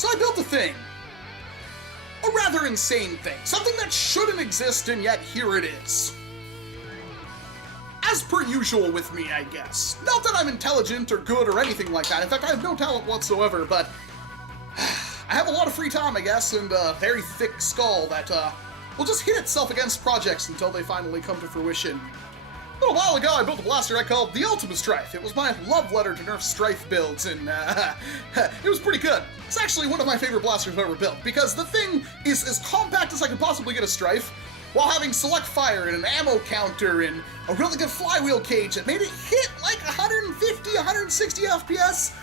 So I built a thing. A rather insane thing. Something that shouldn't exist, and yet here it is. As per usual with me, I guess. Not that I'm intelligent or good or anything like that. In fact, I have no talent whatsoever, but I have a lot of free time, I guess, and a very thick skull that will just hit itself against projects until they finally come to fruition. A little while ago, I built a blaster I called the Ultimastryfe. It was my love letter to NERF Strife builds, and it was pretty good. It's actually one of my favorite blasters I've ever built, because the thing is as compact as I could possibly get a Strife, while having select fire and an ammo counter and a really good flywheel cage that made it hit like 150, 160 FPS.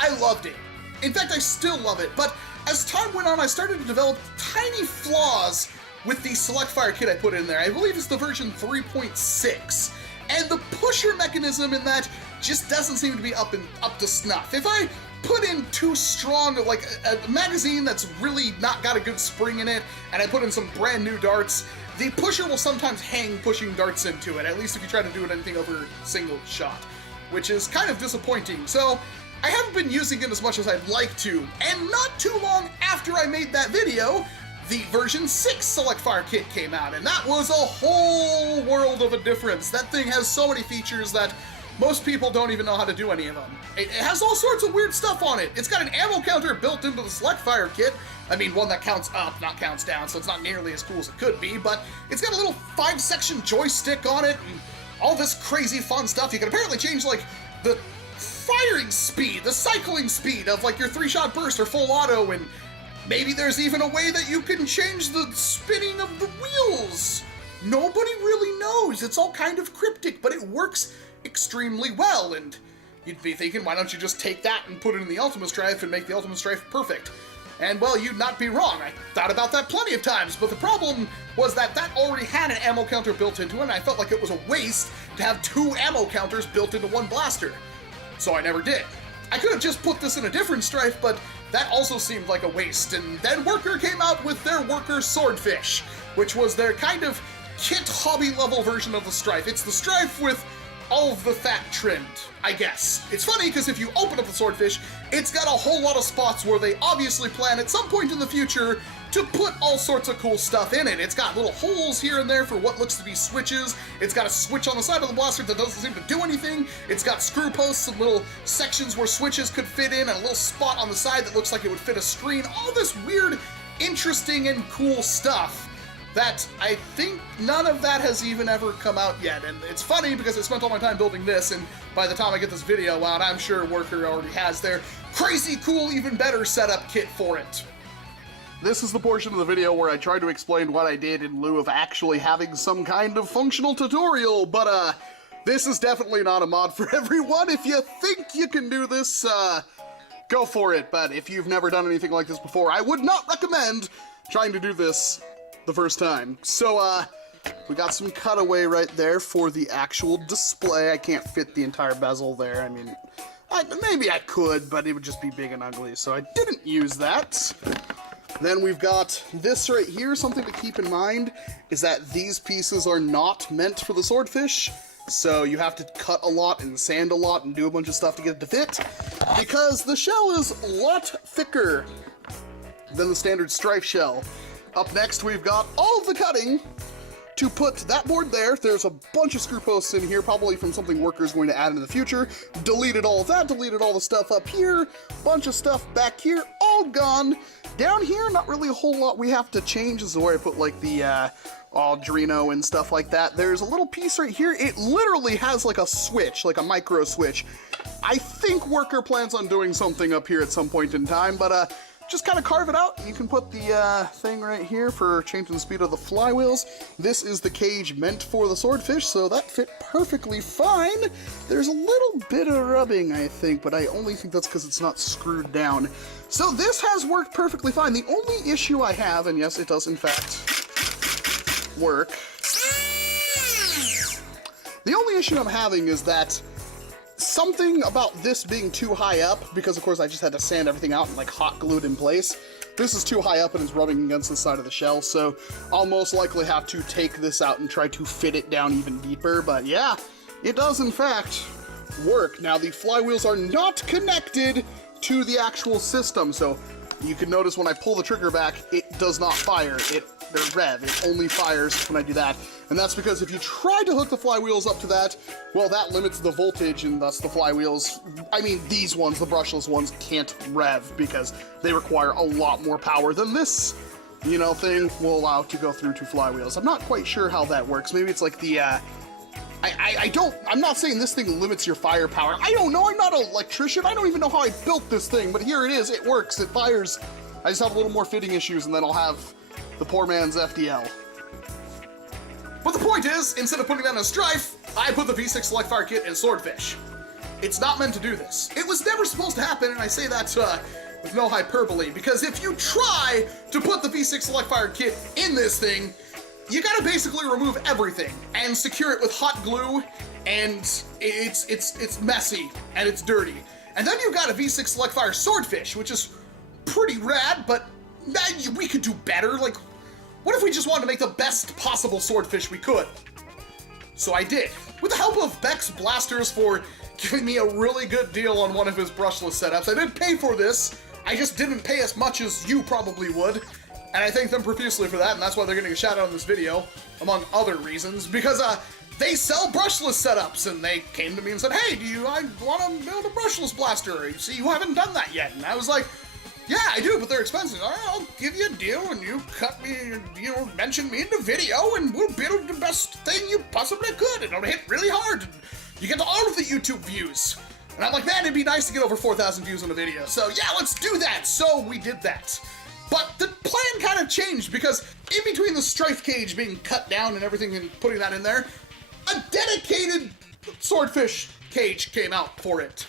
I loved it. In fact, I still love it, but as time went on, I started to develop tiny flaws with the select fire kit I put in there. I believe it's the version 3.6, and the pusher mechanism in that just doesn't seem to be up to snuff. If I put in too strong, like a magazine that's really not got a good spring in it, and I put in some brand new darts, the pusher will sometimes hang pushing darts into it, at least if you try to do anything over a single shot, which is kind of disappointing. So I haven't been using it as much as I'd like to, and not too long after I made that video, the version 6 select fire kit came out, and that was a whole world of a difference. That thing has so many features that most people don't even know how to do any of them. It has all sorts of weird stuff on it. It's got an ammo counter built into the select fire kit. I mean, one that counts up, not counts down, so it's not nearly as cool as it could be, but it's got a little 5-section joystick on it, and all this crazy fun stuff. You can apparently change, like, the firing speed, the cycling speed of, like, your 3-shot burst or full auto, and maybe there's even a way that you can change the spinning of the wheels. Nobody really knows. It's all kind of cryptic, but it works extremely well, and you'd be thinking, why don't you just take that and put it in the Ultimastryfe and make the Ultimastryfe perfect? And, well, you'd not be wrong. I thought about that plenty of times, but the problem was that that already had an ammo counter built into it, and I felt like it was a waste to have 2 ammo counters built into one blaster. So I never did. I could have just put this in a different Strife, but that also seemed like a waste, and then Worker came out with their Worker Swordfish, which was their kind of kit hobby-level version of the Strife. It's the Strife with all of the fat trimmed, I guess. It's funny, because if you open up the Swordfish, it's got a whole lot of spots where they obviously plan at some point in the future to put all sorts of cool stuff in it. It's got little holes here and there for what looks to be switches. It's got a switch on the side of the blaster that doesn't seem to do anything. It's got screw posts and little sections where switches could fit in, and a little spot on the side that looks like it would fit a screen. All this weird, interesting, and cool stuff that I think none of that has even ever come out yet. And it's funny because I spent all my time building this, and by the time I get this video out, I'm sure Worker already has their crazy cool, even better setup kit for it. This is the portion of the video where I try to explain what I did in lieu of actually having some kind of functional tutorial, but this is definitely not a mod for everyone. If you think you can do this, go for it, but if you've never done anything like this before, I would not recommend trying to do this the first time. So, we got some cutaway right there for the actual display. I can't fit the entire bezel there. I mean, maybe I could, but it would just be big and ugly, so I didn't use that. Then we've got this right here. Something to keep in mind is that these pieces are not meant for the Swordfish, so you have to cut a lot and sand a lot and do a bunch of stuff to get it to fit, because the shell is a lot thicker than the standard Strife shell. Up next, we've got all of the cutting to put that board there. There's a bunch of screw posts in here, probably from something Worker's going to add in the future. Deleted all of that, deleted all the stuff up here, bunch of stuff back here, all gone. Down here, not really a whole lot we have to change. This is where I put, like, the Arduino and stuff like that. There's a little piece right here. It literally has, like, a switch, like a micro switch. I think Worker plans on doing something up here at some point in time, but, just kind of carve it out. You can put the thing right here for changing the speed of the flywheels. This is the cage meant for the Swordfish, so that fit perfectly fine. There's a little bit of rubbing, I think, but I only think that's because it's not screwed down. So this has worked perfectly fine. The only issue I have, and yes, it does in fact work. The only issue I'm having is that something about this being too high up, because of course I just had to sand everything out and like hot glue it in place. This is too high up and is rubbing against the side of the shell, so I'll most likely have to take this out and try to fit it down even deeper, but yeah, it does in fact work. Now the flywheels are not connected to the actual system, so You can notice when I pull the trigger back, it does not fire. There's rev. It only fires when I do that. And that's because if you try to hook the flywheels up to that, well, that limits the voltage, and thus the flywheels, I mean, these ones, the brushless ones, can't rev because they require a lot more power than this, you know, thing will allow to go through to flywheels. I'm not quite sure how that works. Maybe it's like the, I'm not saying this thing limits your firepower. I don't know, I'm not an electrician. I don't even know how I built this thing, but here it is, it works, it fires. I just have a little more fitting issues, and then I'll have the poor man's FDL. But the point is, instead of putting that in a Strife, I put the V6 Select Fire Kit in Swordfish. It's not meant to do this. It was never supposed to happen, and I say that with no hyperbole, because if you try to put the V6 Select Fire Kit in this thing, you gotta basically remove everything and secure it with hot glue, and it's messy and it's dirty. And then you've got a V6 Select Fire Swordfish, which is pretty rad, but we could do better. Like, what if we just wanted to make the best possible Swordfish we could? So I did. With the help of Beck's Blasters for giving me a really good deal on one of his brushless setups. I did pay for this, I just didn't pay as much as you probably would. And I thank them profusely for that, and that's why they're getting a shout out in this video, among other reasons, because they sell brushless setups, and they came to me and said, hey, I want to build a brushless blaster? You see, you haven't done that yet. And I was like, yeah, I do, but they're expensive. All right, I'll give you a deal, and you cut me, mention me in the video, and we'll build the best thing you possibly could, and it'll hit really hard, and you get all of the YouTube views. And I'm like, man, it'd be nice to get over 4,000 views on a video, so yeah, let's do that. So we did that. But the plan kind of changed, because in between the Strife cage being cut down and everything and putting that in there, a dedicated Swordfish cage came out for it.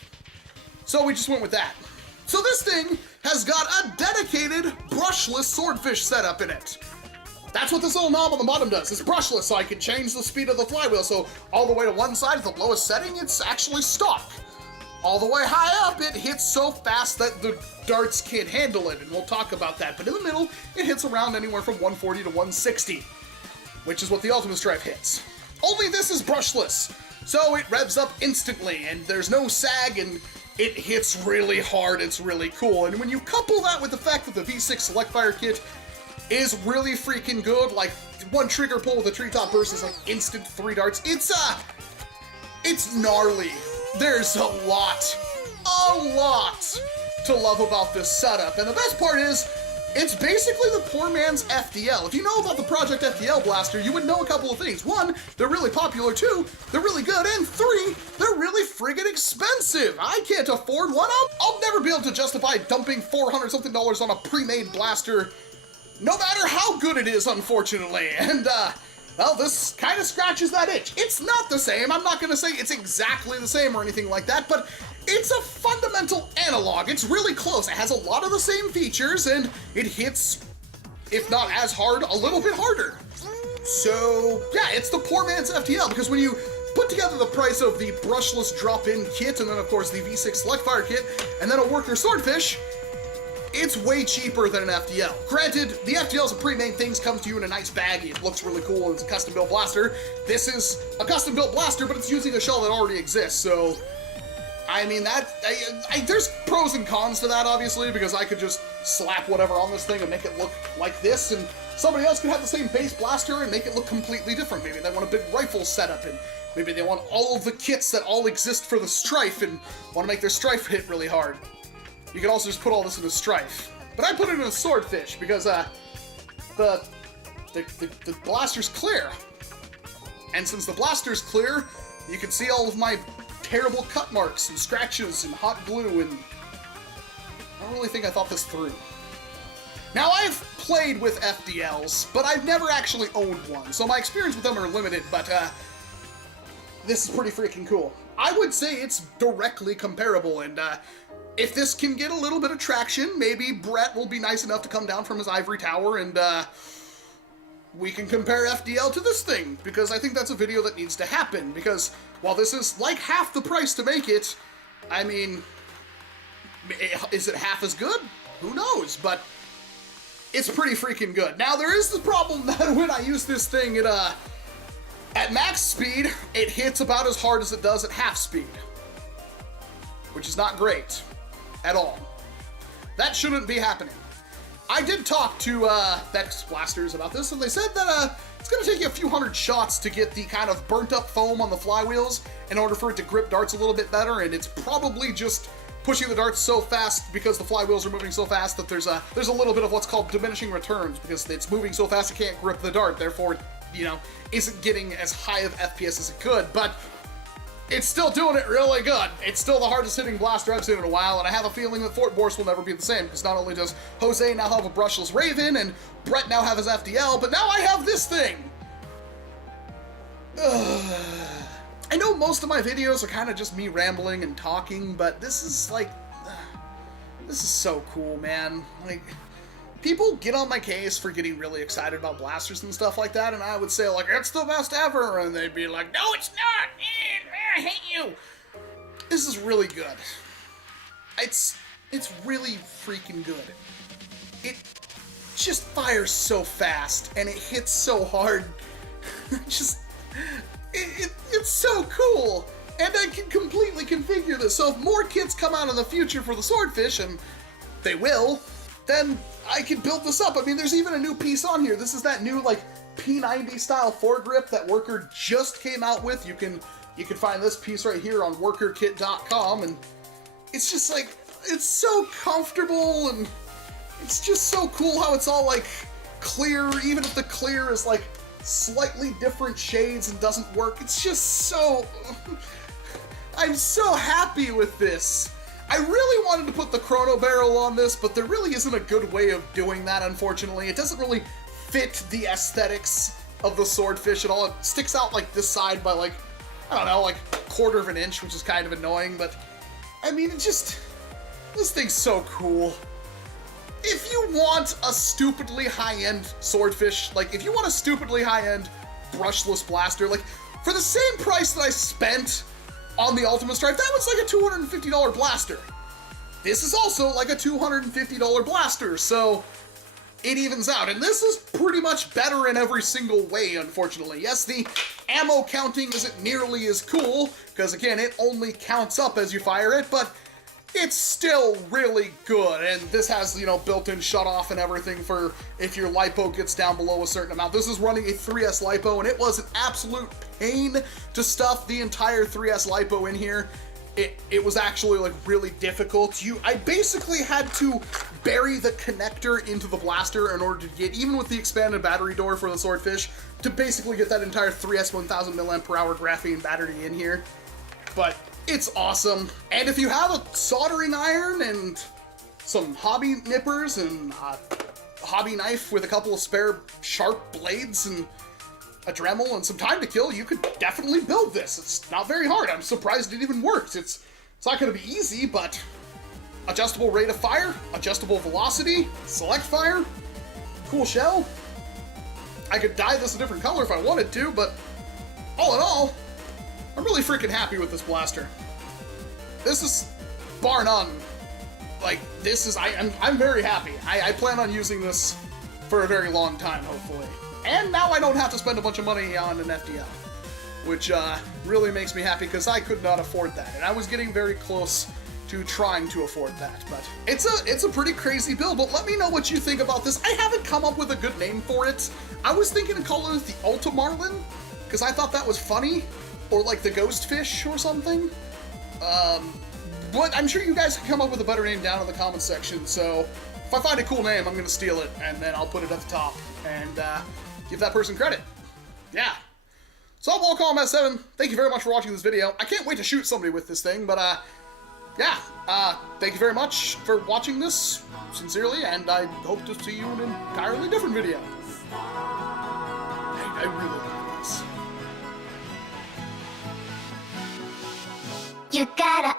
So we just went with that. So this thing has got a dedicated brushless Swordfish setup in it. That's what this little knob on the bottom does. It's brushless, so I can change the speed of the flywheel. So all the way to one side, at the lowest setting, it's actually stock. All the way high up, it hits so fast that the darts can't handle it, and we'll talk about that. But in the middle, it hits around anywhere from 140 to 160, which is what the Ultimastryfe hits. Only this is brushless, so it revs up instantly, and there's no sag, and it hits really hard. It's really cool. And when you couple that with the fact that the V6 Select Fire Kit is really freaking good, like one trigger pull with a treetop burst is like instant 3 darts, it's gnarly. There's a lot to love about this setup. And the best part is, it's basically the poor man's FDL. If you know about the Project FDL blaster, you would know a couple of things. 1, they're really popular. 2, they're really good. And 3, they're really friggin' expensive. I can't afford one. I'll never be able to justify dumping $400-something on a pre-made blaster, no matter how good it is, unfortunately. And, well, this kind of scratches that itch. It's not the same. I'm not going to say it's exactly the same or anything like that, but it's a fundamental analog. It's really close. It has a lot of the same features, and it hits, if not as hard, a little bit harder. So, yeah, it's the poor man's FTL, because when you put together the price of the brushless drop-in kit, and then, of course, the V6 Select Fire Kit, and then a worker Swordfish, it's way cheaper than an FDL. Granted, the FDL's a pre-made thing, comes to you in a nice bag, it looks really cool, it's a custom-built blaster. This is a custom-built blaster, but it's using a shell that already exists, so I mean, there's pros and cons to that, obviously, because I could just slap whatever on this thing and make it look like this, and somebody else could have the same base blaster and make it look completely different. Maybe they want a big rifle setup, and maybe they want all of the kits that all exist for the Strife and want to make their Strife hit really hard. You can also just put all this in a Strife. But I put it in a Swordfish because the blaster's clear. And since the blaster's clear, you can see all of my terrible cut marks and scratches and hot glue, and I don't really think I thought this through. Now, I've played with FDLs, but I've never actually owned one, so my experience with them are limited, but this is pretty freaking cool. I would say it's directly comparable, and if this can get a little bit of traction, maybe Brett will be nice enough to come down from his ivory tower and we can compare FDL to this thing, because I think that's a video that needs to happen, because while this is like half the price to make it, I mean, is it half as good? Who knows, but it's pretty freaking good. Now, there is the problem that when I use this thing at max speed, it hits about as hard as it does at half speed, which is not great at all. That shouldn't be happening. I did talk to Bex Blasters about this, and they said that it's going to take you a few hundred shots to get the kind of burnt up foam on the flywheels in order for it to grip darts a little bit better, and it's probably just pushing the darts so fast because the flywheels are moving so fast that there's a little bit of what's called diminishing returns because it's moving so fast it can't grip the dart, therefore, you know, isn't getting as high of FPS as it could, but it's still doing it really good. It's still the hardest hitting blaster I've seen in a while, and I have a feeling that Fort Borst will never be the same, because not only does Jose now have a Brushless Raven, and Brett now have his FDL, but now I have this thing! I know most of my videos are kind of just me rambling and talking, but this is like, this is so cool, man. Like, people get on my case for getting really excited about blasters and stuff like that, and I would say, like, it's the best ever, and they'd be like, no, it's not! I hate you! This is really good. It's really freaking good. It just fires so fast, and it hits so hard. It's so cool! And I can completely configure this, so if more kits come out in the future for the Swordfish, and they will, then I can build this up. I mean, there's even a new piece on here. This is that new, like, P90 style foregrip that Worker just came out with. You can find this piece right here on workerkit.com, and it's just like, it's so comfortable, and it's just so cool how it's all like clear, even if the clear is like slightly different shades and doesn't work. It's just so, I'm so happy with this. I really wanted to put the Chornobarrel on this, but there really isn't a good way of doing that, unfortunately. It doesn't really fit the aesthetics of the Swordfish at all. It sticks out like this side by like, I don't know, like a quarter of an inch, which is kind of annoying, but I mean, it just, this thing's so cool. If you want a stupidly high-end Swordfish, like if you want a stupidly high-end brushless blaster, like for the same price that I spent on the Ultimastryfe, that was like a $250 blaster. This is also like a $250 blaster, so it evens out. And this is pretty much better in every single way, unfortunately. Yes, the ammo counting isn't nearly as cool, because again, it only counts up as you fire it, but it's still really good. And this has, you know, built-in shut-off and everything for if your LiPo gets down below a certain amount. This is running a 3S LiPo, and it was an absolute pain to stuff the entire 3S LiPo in here. It was actually like really difficult. I basically had to bury the connector into the blaster in order to get, even with the expanded battery door for the Swordfish, to basically get that entire 3S 1000 mAh graphene battery in here. But it's awesome. And if you have a soldering iron and some hobby nippers and a hobby knife with a couple of spare sharp blades and a Dremel and some time to kill, you could definitely build this. It's not very hard. I'm surprised it even works. It's not going to be easy, but adjustable rate of fire, adjustable velocity, select fire, cool shell. I could dye this a different color if I wanted to, but all in all, I'm really freaking happy with this blaster. This is bar none. Like, this is, I'm very happy. I plan on using this for a very long time, hopefully. And now I don't have to spend a bunch of money on an FDL, which really makes me happy because I could not afford that. And I was getting very close to trying to afford that, but it's a pretty crazy build. But let me know what you think about this. I haven't come up with a good name for it. I was thinking of calling it the Ultimarlin because I thought that was funny, or like the Ghost Fish or something. But I'm sure you guys can come up with a better name down in the comments section. So if I find a cool name, I'm gonna steal it and then I'll put it at the top and give that person credit. Yeah. So I'm Walcom S7. Thank you very much for watching this video. I can't wait to shoot somebody with this thing, but yeah. Thank you very much for watching this, sincerely, and I hope to see you in an entirely different video. I really like this. You gotta